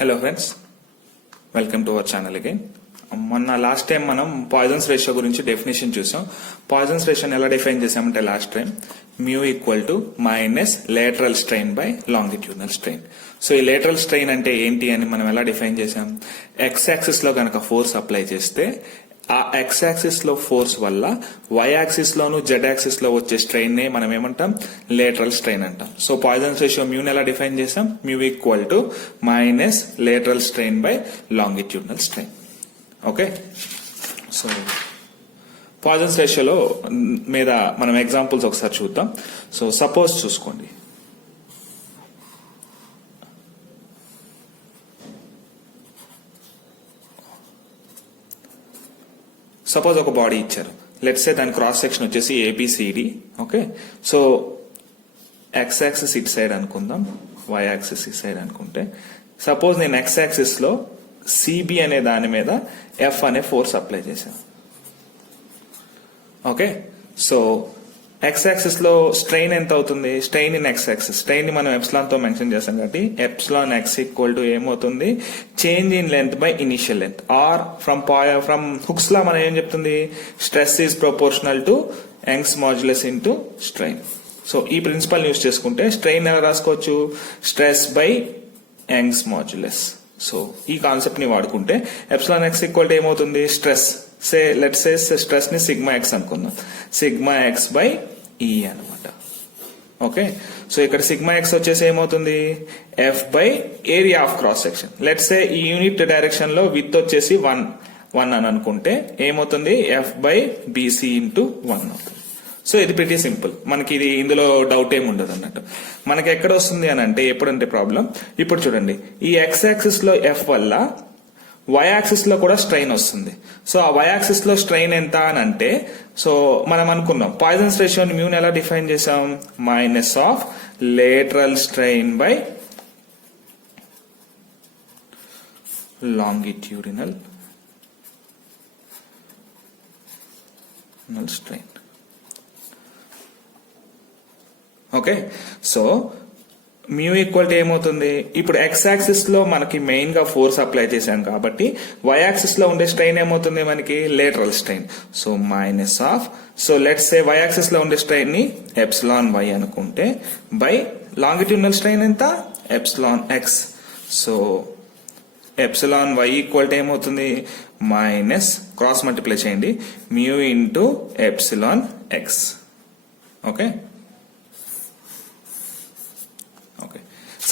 Hello friends, welcome to our channel again. మొన్న last time మనం poisons ratio గురించి definition చూసాం. పాయిజన్స్ రేషియోని ఎలా డిఫైన్ చేసామంటే last time mu equal to minus lateral strain by longitudinal strain. So ఈ lateral strain అంటే ఏంటి అని మనం ఎలా డిఫైన్ చేసాం? ఎక్స్ యాక్సిస్ లో గనక ఫోర్స్ అప్లై చేస్తే ఆ ఎక్స్ యాక్సిస్ లో ఫోర్స్ వల్ల వై యాక్సిస్ లోను జెడ్ యాక్సిస్ లో వచ్చే స్ట్రెయిన్ నే మనం ఏమంటాం? లేటరల్ స్ట్రెయిన్ అంటాం. సో పాయిజన్స్ రేషియో మ్యూని ఎలా డిఫైన్ చేసాం? Mu equal to minus lateral strain by longitudinal strain. Okay, so Poisson's రేషియోలో మీద మనం ఎగ్జాంపుల్స్ ఒకసారి చూద్దాం. సో సపోజ్ చూసుకోండి, సపోజ్ ఒక బాడీ ఇచ్చారు. లెట్స్ సే దాని క్రాస్ సెక్షన్ వచ్చేసి ABCD. Okay, so X axis it side అనుకుందాం, వై యాక్సిస్ ఇట్ సైడ్ అనుకుంటే, సపోజ్ నేను ఎక్స్ యాక్సిస్ లో సిబి అనే దాని మీద ఎఫ్ అనే ఫోర్స్ అప్లై చేశాను. ఓకే, సో ఎక్స్ యాక్సిస్ లో స్ట్రెయిన్ ఎంత అవుతుంది? Strain in X axis, strain ని మనం ఎప్సిలాన్ తో మెన్షన్ చేస్తాం కాబట్టి ఎప్సిలాన్ ఎక్స్ ఈక్వల్ టు ఏమవుతుంది? Change in length by initial length. Or from Hooke's law మనం ఏం చెప్తుంది? Stress is proportional to Young's modulus into strain. So ఈ ప్రిన్సిపల్ యూజ్ చేసుకుంటే స్ట్రెయిన్ ఎలా రాసుకోవచ్చు? Stress by Young's modulus. So ఈ concept ని వాడుకుంటే ఎప్సిలాన్ ఎక్స్ ఈక్వల్ టు ఏమవుతుంది? స్ట్రెస్ లెట్స్ సే స్ట్రెస్ ని సిగ్మా ఎక్స్ అనుకుందాం, సిగ్మా ఎక్స్ బై ఈ అనమాట. ఓకే, సో ఇక్కడ సిగ్మా ఎక్స్ వచ్చేసి ఏమవుతుంది? F by area of cross section. Let's say ఈ యూనిట్ డైరెక్షన్ లో విత్ వచ్చేసి 1 అని అనుకుంటే ఏమవుతుంది? ఎఫ్ బై బీసీ ఇంటూ 1 అవుతుంది. సో ఇది ప్రిటీ సింపుల్, మనకి ఇది ఇందులో డౌట్ ఏమి ఉండదు అన్నట్టు. మనకి ఎక్కడ వస్తుంది అని అంటే ఎప్పుడంటే ప్రాబ్లం, ఇప్పుడు చూడండి, ఈ ఎక్స్ యాక్సిస్ లో ఎఫ్ వల్ల వై యాక్సిస్ లో కూడా స్ట్రెయిన్ వస్తుంది. సో ఆ వై యాక్సిస్ లో స్ట్రెయిన్ ఎంత అని అంటే, సో మనం అనుకున్నాం పాయిజన్స్ రేషియోని మ్యూని ఎలా డిఫైన్ చేసాం? Minus of lateral strain by longitudinal strain. Okay, so mu equal to ఏమవుతుంది? ఇప్పుడు ఎక్స్ యాక్సిస్ లో మనకి మెయిన్ గా ఫోర్స్ అప్లై చేశాం కాబట్టి వై యాక్సిస్ లో ఉండే స్ట్రెయిన్ ఏమవుతుంది మనకి? Lateral strain. So minus of, so let's say Y axis లో ఉండే స్ట్రెయిన్ ని ఎప్సిలాన్ వై అనుకుంటే బై లాంగిట్యూడినల్ స్ట్రెయిన్ ఎంత? Epsilon X. So epsilon Y equal to ఏమవుతుంది? మైనస్ క్రాస్ మల్టిప్లై చేయండి, mu into epsilon X. Okay,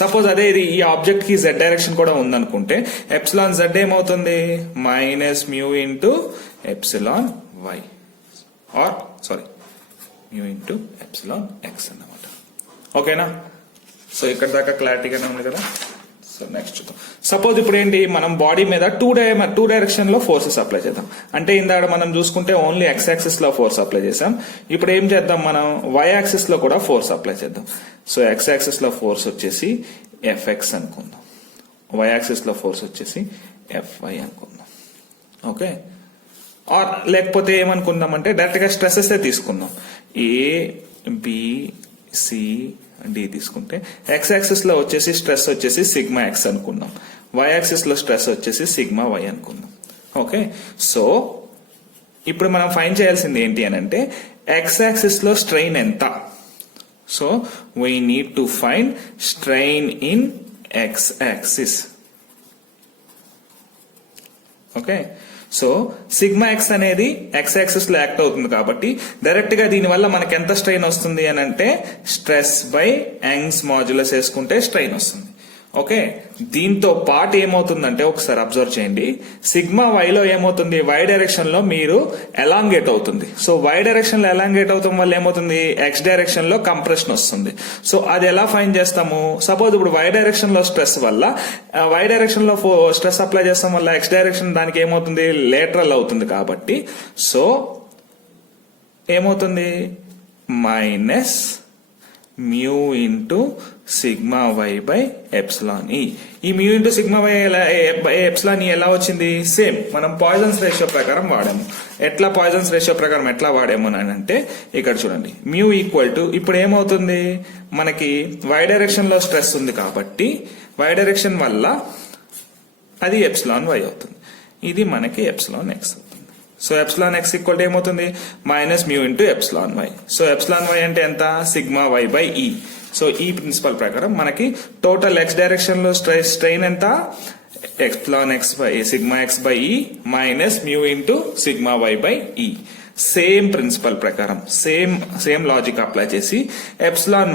suppose అదే ఇది ఈ ఆబ్జెక్ట్ కి జెడ్ డైరెక్షన్ కూడా ఉందనుకుంటే ఎప్సిలాన్ జెడ్ ఏమవుతుంది? Minus mu into epsilon Y, or sorry mu into epsilon X అన్నమాట. ఓకేనా? సో ఇక్కడ దాకా క్లారిటీగానే ఉంది కదా. సో నెక్స్ట్ చూద్దాం. సపోజ్ ఇప్పుడు ఏంటి, మనం బాడీ మీద టూ డైరెక్షన్ లో ఫోర్సెస్ అప్లై చేద్దాం. అంటే ఇందాక మనం చూసుకుంటే ఓన్లీ ఎక్స్ యాక్సిస్ లో ఫోర్స్ అప్లై చేసాం. ఇప్పుడు ఏం చేద్దాం, మనం వై యాక్సిస్ లో కూడా ఫోర్స్ అప్లై చేద్దాం. సో ఎక్స్ యాక్సిస్ లో ఫోర్స్ వచ్చేసి ఎఫ్ఎక్స్ అనుకుందాం, వై యాక్సిస్ లో ఫోర్స్ వచ్చేసి ఎఫ్వై అనుకుందాం. ఓకే, ఆర్ లేకపోతే ఏమనుకుందాం అంటే డైరెక్ట్ గా స్ట్రెసెస్ తీసుకుందాం. ఏ బి సి డి తీసుకుంటే ఎక్స్ యాక్సిస్ లో వచ్చేసి స్ట్రెస్ వచ్చేసి సిగ్మా ఎక్స్ అనుకుందాం, వై యాక్సిస్ లో స్ట్రెస్ వచ్చేసి సిగ్మా వై అనుకుందాం. ఓకే, సో ఇప్పుడు మనం ఫైండ్ చేయాల్సింది ఏంటి అని అంటే ఎక్స్ యాక్సిస్ లో స్ట్రెయిన్ ఎంత. So we need to find strain in X axis. Okay, so sigma X అనేది ఎక్స్ యాక్సిస్ లో యాక్ట్ అవుతుంది కాబట్టి డైరెక్ట్ గా దీని వల్ల మనకి ఎంత స్ట్రెయిన్ వస్తుంది అని అంటే స్ట్రెస్ బై యంగ్స్ మాడ్యులస్ వేసుకుంటే స్ట్రెయిన్ వస్తుంది. ఓకే, దీంతో పాటు ఏమవుతుందంటే ఒకసారి అబ్జర్వ్ చేయండి, సిగ్మా వైలో ఏమవుతుంది? వై డైరెక్షన్ లో మీరు ఎలాంగేట్ అవుతుంది. సో వై డైరెక్షన్ లో ఎలాంగేట్ అవటం వల్ల ఏమవుతుంది? ఎక్స్ డైరెక్షన్ లో కంప్రెషన్ వస్తుంది. సో అది ఎలా ఫైండ్ చేస్తాము? సపోజ్ ఇప్పుడు వై డైరెక్షన్ లో స్ట్రెస్ వల్ల వై డైరెక్షన్ లో స్ట్రెస్ అప్లై చేస్తాం వల్ల ఎక్స్ డైరెక్షన్ దానికి ఏమవుతుంది? లేటరల్ అవుతుంది కాబట్టి సో ఏమవుతుంది? Minus mu into sigma Y by epsilon E. ఈ mu into sigma Y epsilon E ఎలా వచ్చింది? సేమ్ మనం పాయిజన్స్ రేషియో ప్రకారం వాడాము. ఎట్లా పాయిజన్స్ రేషియో ప్రకారం ఎట్లా వాడాము అని అంటే ఇక్కడ చూడండి, మ్యూ ఈక్వల్ టు ఇప్పుడు ఏమవుతుంది? మనకి వై డైరెక్షన్ లో స్ట్రెస్ ఉంది కాబట్టి వై డైరెక్షన్ వల్ల అది ఎప్సిలాన్ వై అవుతుంది. ఇది మనకి ఎప్సిలాన్ ఎక్స్ అవుతుంది. So epsilon X equal to ఏమవుతుంది, minus mu into epsilon Y. So epsilon Y అంటే ఎంత, sigma Y by E. So ఈ ప్రిన్సిపల్ ప్రకారం మనకి టోటల్ ఎక్స్ డైరెక్షన్ లో స్ట్రెయిన్ ఎంత, epsilon X by sigma X by E minus mu into sigma Y by E. Same principle ప్రకారం same logic apply చేసి epsilon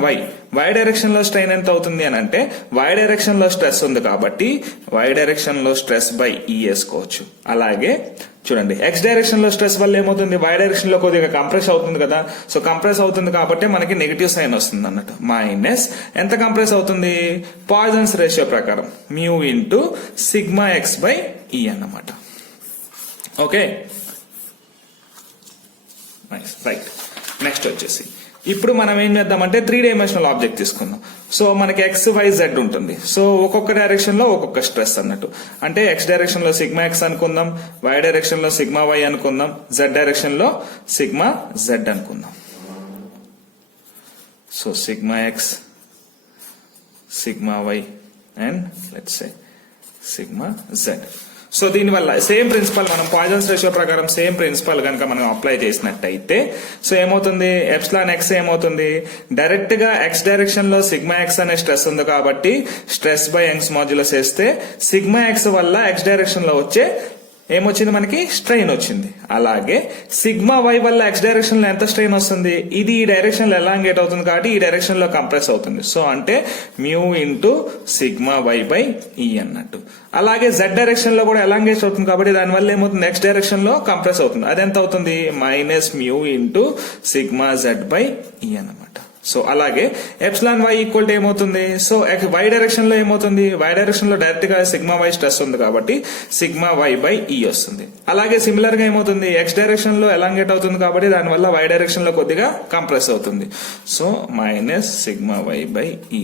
Y direction లో strain ఎంత అవుతుంది అని అంటే, వై డైరెక్షన్ లో స్ట్రెస్ ఉంది కాబట్టి వై డైరెక్షన్ లో స్ట్రెస్ బై ఈ వేసుకోవచ్చు. అలాగే చూడండి, ఎక్స్ డైరెక్షన్ లో స్ట్రెస్ వల్ల ఏమవుతుంది, వై డైరెక్షన్ లో కొద్దిగా కంప్రెస్ అవుతుంది కదా. సో కంప్రెస్ అవుతుంది కాబట్టి మనకి నెగిటివ్ సైన్ వస్తుంది అన్నట్టు. మైనస్ ఎంత కంప్రెస్ అవుతుంది, పాయిజన్స్ రేషియో ప్రకారం mu into sigma X by ఈ అన్నమాట. Okay, right. నెక్స్ట్ వచ్చేసి ఇప్పుడు మనం ఏం చేద్దామంటే 3 డైమెన్షనల్ ఆబ్జెక్ట్ తీసుకుందాం. సో మనకి ఎక్స్ వై జెడ్ ఉంటుంది. సో ఒక్కొక్క డైరెక్షన్ లో ఒక్కొక్క స్ట్రెస్ అన్నట్టు. అంటే ఎక్స్ డైరెక్షన్ లో సిగ్మా ఎక్స్ అనుకుందాం, వై డైరెక్షన్ లో సిగ్మా వై అనుకుందాం, జెడ్ డైరెక్షన్ లో సిగ్మా జెడ్ అనుకుందాం. So sigma X, sigma why and let's say sigma Z. So దీనివల్ల సేమ్ ప్రిన్సిపల్ మనం పాయిజన్స్ రేషియో ప్రకారం సేమ్ ప్రిన్సిపల్ కనుక మనం అప్లై చేసినట్టయితే సో ఏమవుతుంది, ఎప్సిలాన్ ఎక్స్ ఏమవుతుంది, డైరెక్ట్ గా ఎక్స్ డైరెక్షన్ లో సిగ్మా ఎక్స్ అనే స్ట్రెస్ ఉంది కాబట్టి స్ట్రెస్ బై యంగ్స్ మాడ్యులస్ వేస్తే సిగ్మా ఎక్స్ వల్ల ఎక్స్ డైరెక్షన్ లో వచ్చే ఏమొచ్చింది, మనకి స్ట్రెయిన్ వచ్చింది. అలాగే సిగ్మా వై వల్ల ఎక్స్ డైరెక్షన్ లో ఎంత స్ట్రెయిన్ వస్తుంది, ఇది ఈ డైరెక్షన్ లో ఎలాంగేట్ అవుతుంది కాబట్టి ఈ డైరెక్షన్ లో కంప్రెస్ అవుతుంది. సో అంటే mu into sigma Y by ఈ అన్నట్టు. అలాగే జెడ్ డైరెక్షన్ లో కూడా ఎలాంగేట్ అవుతుంది కాబట్టి దానివల్ల ఏమవుతుంది, నెక్స్ట్ డైరెక్షన్ లో కంప్రెస్ అవుతుంది. అది ఎంత అవుతుంది, minus mu into sigma Z by ఈ అన్నమాట. సో అలాగే ఎప్సిలాన్ వై ఈక్వల్ టు ఏమవుతుంది, సో వై డైరెక్షన్ లో ఏమవుతుంది, వై డైరెక్షన్ లో డైరెక్ట్ గా సిగ్మా వై స్ట్రెస్ ఉంది కాబట్టి సిగ్మా వై బై ఈ వస్తుంది. అలాగే సిమిలర్ గా ఏమవుతుంది, ఎక్స్ డైరెక్షన్ లో ఎలాంగేట్ అవుతుంది కాబట్టి దానివల్ల వై డైరెక్షన్ లో కొద్దిగా కంప్రెస్ అవుతుంది. So minus sigma Y by E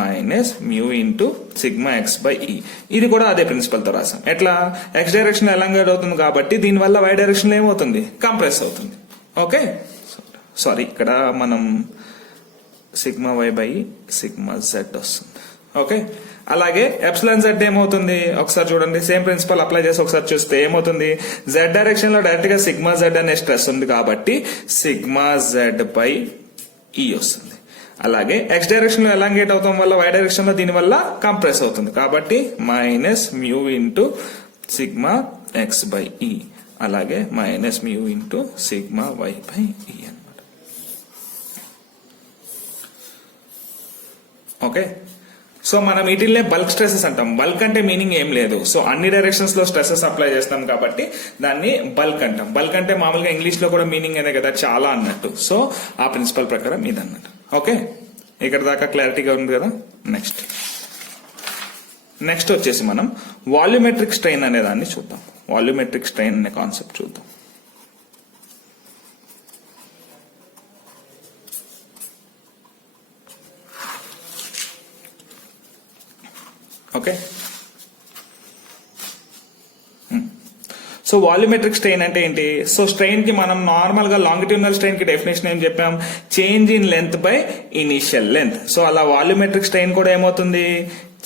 minus mu into sigma X by E. ఇది కూడా అదే ప్రిన్సిపల్ తో రాసాం. ఎట్లా, ఎక్స్ డైరెక్షన్ లో ఎలాంగేట్ అవుతుంది కాబట్టి దీనివల్ల వై డైరెక్షన్ లో ఏమవుతుంది, కంప్రెస్ అవుతుంది. ఓకే, సారీ ఇక్కడ మనం sigma Y by sigma Z వస్తుంది. ఓకే, అలాగే ఎప్సిలాన్ జెడ్ ఏమవుతుంది, ఒకసారి చూడండి, సేమ్ ప్రిన్సిపల్ అప్లై చేసి ఒకసారి చూస్తే ఏమవుతుంది, జెడ్ డైరెక్షన్ లో డైరెక్ట్ గా సిగ్మా జెడ్ అనే స్ట్రెస్ ఉంది కాబట్టి సిగ్మా జెడ్ బై ఈ వస్తుంది. అలాగే ఎక్స్ డైరెక్షన్ లో ఎలాంగేట్ అవడం వల్ల వై డైరెక్షన్ లో దీని వల్ల కంప్రెస్ అవుతుంది కాబట్టి minus mu into sigma X by ఈ. అలాగే minus mu into sigma Y by ఈ అన్నమాట. ఓకే, సో మనం వీటిల్నే బల్క్ స్ట్రెసెస్ అంటాం. బల్క్ అంటే మీనింగ్ ఏం లేదు, సో అన్ని డైరెక్షన్స్ లో స్ట్రెసెస్ అప్లై చేస్తాం కాబట్టి దాన్ని బల్క్ అంటాం. బల్క్ అంటే మామూలుగా ఇంగ్లీష్ లో కూడా మీనింగ్ అనే కదా, చాలా అన్నట్టు. సో ఆ ప్రిన్సిపల్ ప్రకారం ఇది అన్నట్టు. ఓకే, ఇక్కడ దాకా క్లారిటీగా ఉంది కదా. నెక్స్ట్ వచ్చేసి మనం వాల్యూమెట్రిక్ స్ట్రెయిన్ అనే దాన్ని చూద్దాం. వాల్యూమెట్రిక్ స్ట్రెయిన్ అనే కాన్సెప్ట్ చూద్దాం. ఓకే, సో వాల్యూమెట్రిక్ స్ట్రెయిన్ అంటే ఏంటి, సో స్ట్రెయిన్ కి మనం నార్మల్ గా లాంగిట్యూడినల్ స్ట్రెయిన్ కి డెఫినేషన్ ఏం చెప్పాం, change in length by initial length. So అలా వాల్యూమెట్రిక్ స్ట్రెయిన్ కూడా ఏమవుతుంది,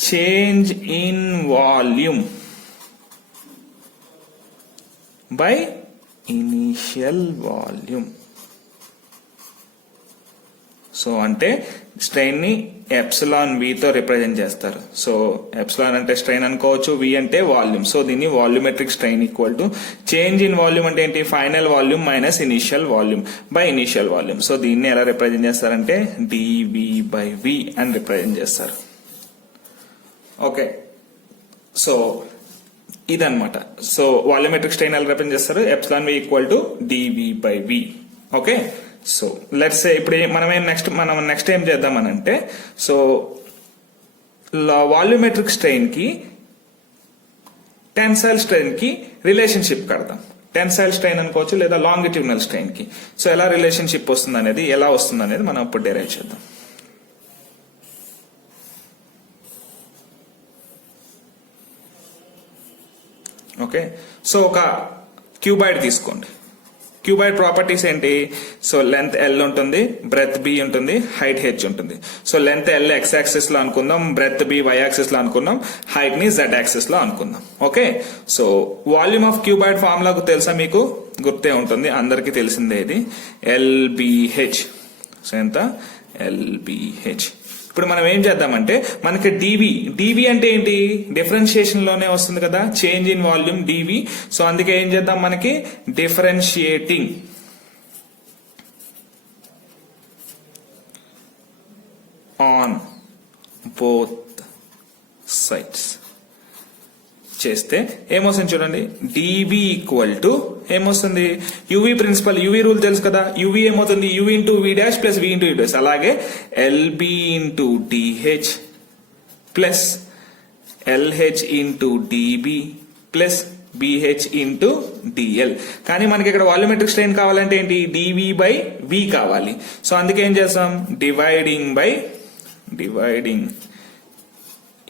change in volume by initial volume. So అంటే స్ట్రెయిన్ ని ఎప్సిలాన్ వి తో రిప్రజెంట్ చేస్తారు. సో ఎప్సిలాన్ అంటే స్ట్రెయిన్ అనుకోవచ్చు, వి అంటే వాల్యూమ్. సో దీన్ని volumetric strain equal to change in volume అంటే ఏంటి, final volume minus initial volume by initial volume. So దీన్ని ఎలా రిప్రజెంట్ చేస్తారంటే డివి బై వి అని రిప్రజెంట్ చేస్తారు. ఓకే, సో ఇదన్నమాట. సో వాల్యూమెట్రిక్ స్ట్రెయిన్ ఎలా రిప్రజెంట్ చేస్తారు, epsilon V equal to DV by V. Okay, so let's say ఇప్పుడు మనం నెక్స్ట్ ఏం చేద్దామనంటే, సో వాల్యూమెట్రిక్ స్ట్రెయిన్ కి టెన్సైల్ స్ట్రెయిన్ కి రిలేషన్షిప్ కడదాం. టెన్సైల్ స్ట్రెయిన్ అనుకోవచ్చు లేదా లాంగిట్యూడినల్ స్ట్రెయిన్ కి. సో ఎలా రిలేషన్షిప్ వస్తుంది అనేది, ఎలా వస్తుంది అనేది మనం ఇప్పుడు డెరైవ్ చేద్దాం. ఓకే, సో ఒక క్యూబాయిడ్ తీసుకోండి. క్యూబాయిడ్ ప్రాపర్టీస్ ఏంటి? సో లెంత్ ఎల్ ఉంటుంది, బ్రెత్ బి ఉంటుంది, హైట్ హెచ్ ఉంటుంది. So length L X axis లో అనుకుందాం, బ్రెత్ బి వై యాక్సిస్ లో అనుకుందాం, హైట్ ని జెడ్ యాక్సిస్ లో అనుకుందాం. Okay, so volume of cuboid formula తెలుసా మీకు? గుర్తే ఉంటుంది, అందరికీ తెలిసిందే ఇది, ఎల్బిహెచ్. సో ఎంత? ఎల్బిహెచ్. ఇప్పుడు మనం ఏం చేద్దామంటే మనకి డివి అంటే ఏంటి? డిఫరెన్షియేషన్ లోనే వస్తుంది కదా, change in volume DV. So అందుకే ఏం చేద్దాం, మనకి డిఫరెన్షియేటింగ్ ఆన్ బోత్ సైడ్స్ చేస్తే ఏమొస్తుంది చూడండి, డివి ఈక్వల్ టు ఏమొస్తుంది, యువి ప్రిన్సిపల్, యువి రూల్ తెలుసు కదా, యువి ఏమవుతుంది, U into V dash plus V into V dash. అలాగే LB into DH plus LH into DB plus BH into DL. కానీ మనకి ఇక్కడ వాల్యూమెట్రిక్ స్ట్రెయిన్ కావాలంటే ఏంటి? డివి బై వి కావాలి. సో అందుకే ఏం చేస్తాం, డివైడింగ్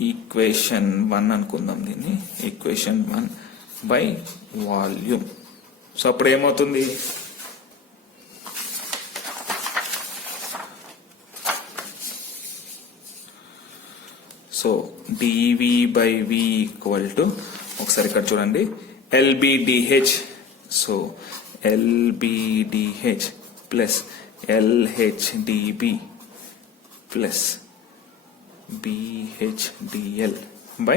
ఈక్వేషన్ 1 అనుకుందాం దీన్ని, ఈక్వేషన్ 1 బై వాల్యూమ్. సో అప్పుడు ఏమవుతుంది, so DV by V equal to, ఒకసారి ఇక్కడ చూడండి, LBDH. So LBDH plus LHDB plus BHDL by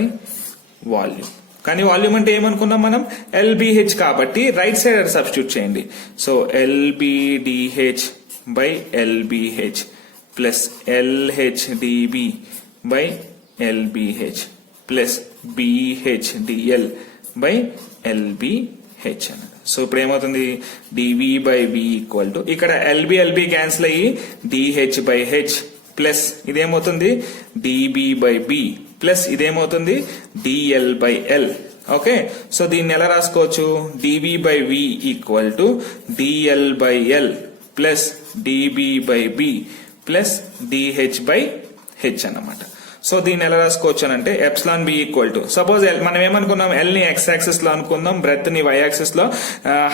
volume. కానీ వాల్యూమ్ అంటే ఏమనుకున్నాం మనం? ఎల్బిహెచ్ కాబట్టి రైట్ సైడ్ సబ్స్టిట్యూట్ చేయండి. So LBDH by LBH plus LHDB by LBH plus BHDL by LBH అన్నది. సో ఇప్పుడు ఏమవుతుంది, DV by V equal to, ఇక్కడ ఎల్బి క్యాన్సిల్ అయ్యి డిహెచ్ బై హెచ్ ప్లస్ ఇదేమవుతుంది, డిబి బై బి ప్లస్ ఇదేమవుతుంది, DL by L. Okay, so దీన్ని ఎలా రాసుకోవచ్చు, DV by V equal to DL by L plus DB by B plus DH by H అన్నమాట. So దీన్ని ఎలా రాసుకోవచ్చు అని అంటే epsilon B equal to, suppose మనం ఏమనుకున్నాం, ఎల్ ని ఎక్స్ యాక్సిస్ లో అనుకుందాం, బ్రెత్ ని వై యాక్సిస్ లో,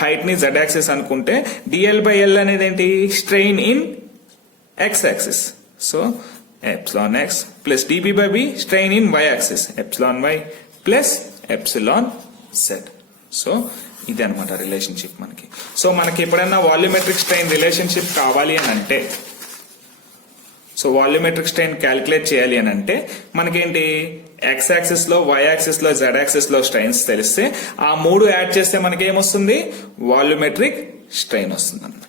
హైట్ ని జెడ్ యాక్సిస్ అనుకుంటే డిఎల్ బై ఎల్ అనేది ఏంటి, strain in X axis. So epsilon X plus DB by B strain in Y axis, epsilon Y plus epsilon Z. So ఇది అనమాట రిలేషన్షిప్ మనకి. So మనకి ఎప్పుడైనా వాల్యూమెట్రిక్ స్ట్రెయిన్ రిలేషన్షిప్ కావాలి అని అంటే, సో వాల్యూమెట్రిక్ స్ట్రెయిన్ క్యాలిక్యులేట్ చేయాలి అని అంటే మనకేంటి, ఎక్స్ యాక్సిస్ లో, వై యాక్సిస్ లో, జెడ్ యాక్సిస్ లో స్ట్రెయిన్స్ తెలిస్తే ఆ మూడు యాడ్ చేస్తే మనకి ఏమొస్తుంది, వాల్యూమెట్రిక్ స్ట్రెయిన్ వస్తుంది అనమాట.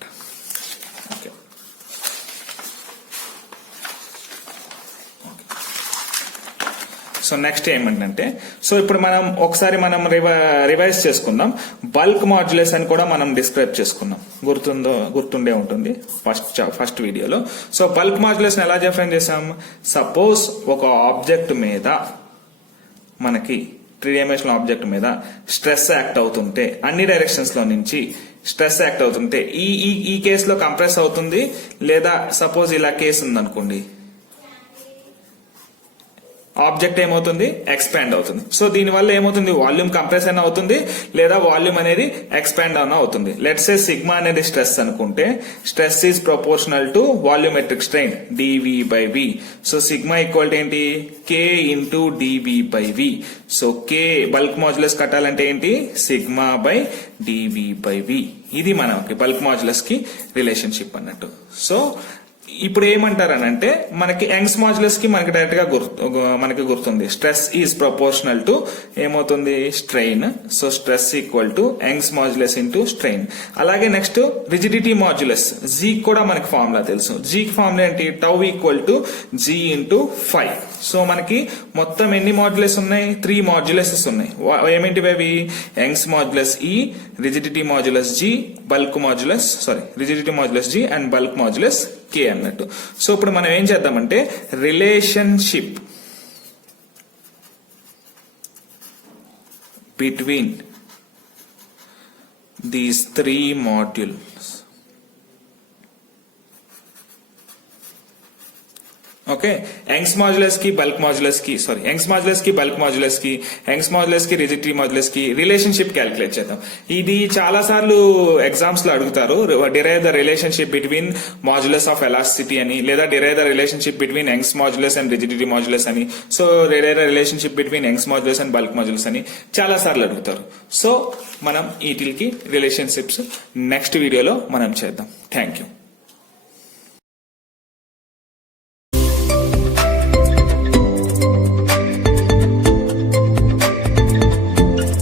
సో నెక్స్ట్ ఏమంటే, సో ఇప్పుడు మనం ఒకసారి మనం రివైజ్ చేసుకుందాం. బల్క్ మాడ్యులస్ అని కూడా మనం డిస్క్రైబ్ చేసుకున్నాం, గుర్తుండే ఉంటుంది ఫస్ట్ వీడియోలో. సో బల్క్ మాడ్యులస్ ఎలా డిఫైన్ చేసాం, సపోజ్ ఒక ఆబ్జెక్ట్ మీద మనకి 3 డైమెన్షనల్ ఆబ్జెక్ట్ మీద స్ట్రెస్ యాక్ట్ అవుతుంటే, అన్ని డైరెక్షన్స్ లో నుంచి స్ట్రెస్ యాక్ట్ అవుతుంటే, ఈ కేసులో కంప్రెస్ అవుతుంది, లేదా సపోజ్ ఇలా కేసు ఉందనుకోండి, ఆబ్జెక్ట్ ఏమవుతుంది, ఎక్స్పాండ్ అవుతుంది. సో దీని వల్ల ఏమవుతుంది, వాల్యూమ్ కంప్రెస్ అయినా అవుతుంది, లేదా వాల్యూమ్ అనేది ఎక్స్పాండ్ అయినా అవుతుంది. లెట్స్ సే సిగ్మా అనేది స్ట్రెస్ అనుకుంటే, stress is proportional to volumetric strain dv by v. So sigma equal to ఏంటి, K into dv by v. So K bulk modulus కట్టాలంటే ఏంటి, sigma by dv by v. ఇది మనకి bulk modulus కి relationship అన్నట్టు. So ఇప్పుడు ఏమంటారనంటే మనకి యంగ్స్ మాడ్యులస్ కి మనకి డైరెక్ట్ గా మనకి గుర్తుంది, స్ట్రెస్ ఈజ్ ప్రపోర్షనల్ టు ఏమవుతుంది, strain. So stress equal to Young's modulus into strain. అలాగే నెక్స్ట్ రిజిడిటీ మాడ్యులస్, జీ కూడా మనకి ఫార్ములా తెలుసు. జీ ఫార్ములా ఏంటి, tau equal to G into 5. So మనకి మొత్తం ఎన్ని మాడ్యులస్ ఉన్నాయి, 3 మాడ్యులసెస్ ఉన్నాయి. ఏమేంటివి అవి, Young's modulus E, rigidity modulus G, bulk modulus rigidity modulus G and bulk modulus K అన్నట్టు. సో ఇప్పుడు మనం ఏం చేద్దామంటే relationship between these 3 modules okay, Young's modulus కి బల్క్ మాడ్యులస్ కి యంగ్స్ మాడ్యులస్ కి బల్క్ మాడ్యులస్ కి యంగ్స్ మాడ్యులస్ కి రిజిడిటీ మాడ్యులస్ కి రిలేషన్షిప్ క్యాలిక్యులేట్ చేద్దాం. ఇది చాలా సార్లు ఎగ్జామ్స్ లో అడుగుతారు, derive the relationship between modulus of elasticity అని, లేదా derive the relationship between Young's modulus and rigidity modulus అని, so derive the relationship between Young's modulus and bulk modulus అని చాలా సార్లు అడుగుతారు. సో మనం వీటికి రిలేషన్షిప్స్ నెక్స్ట్ వీడియోలో మనం చేద్దాం. Thank you.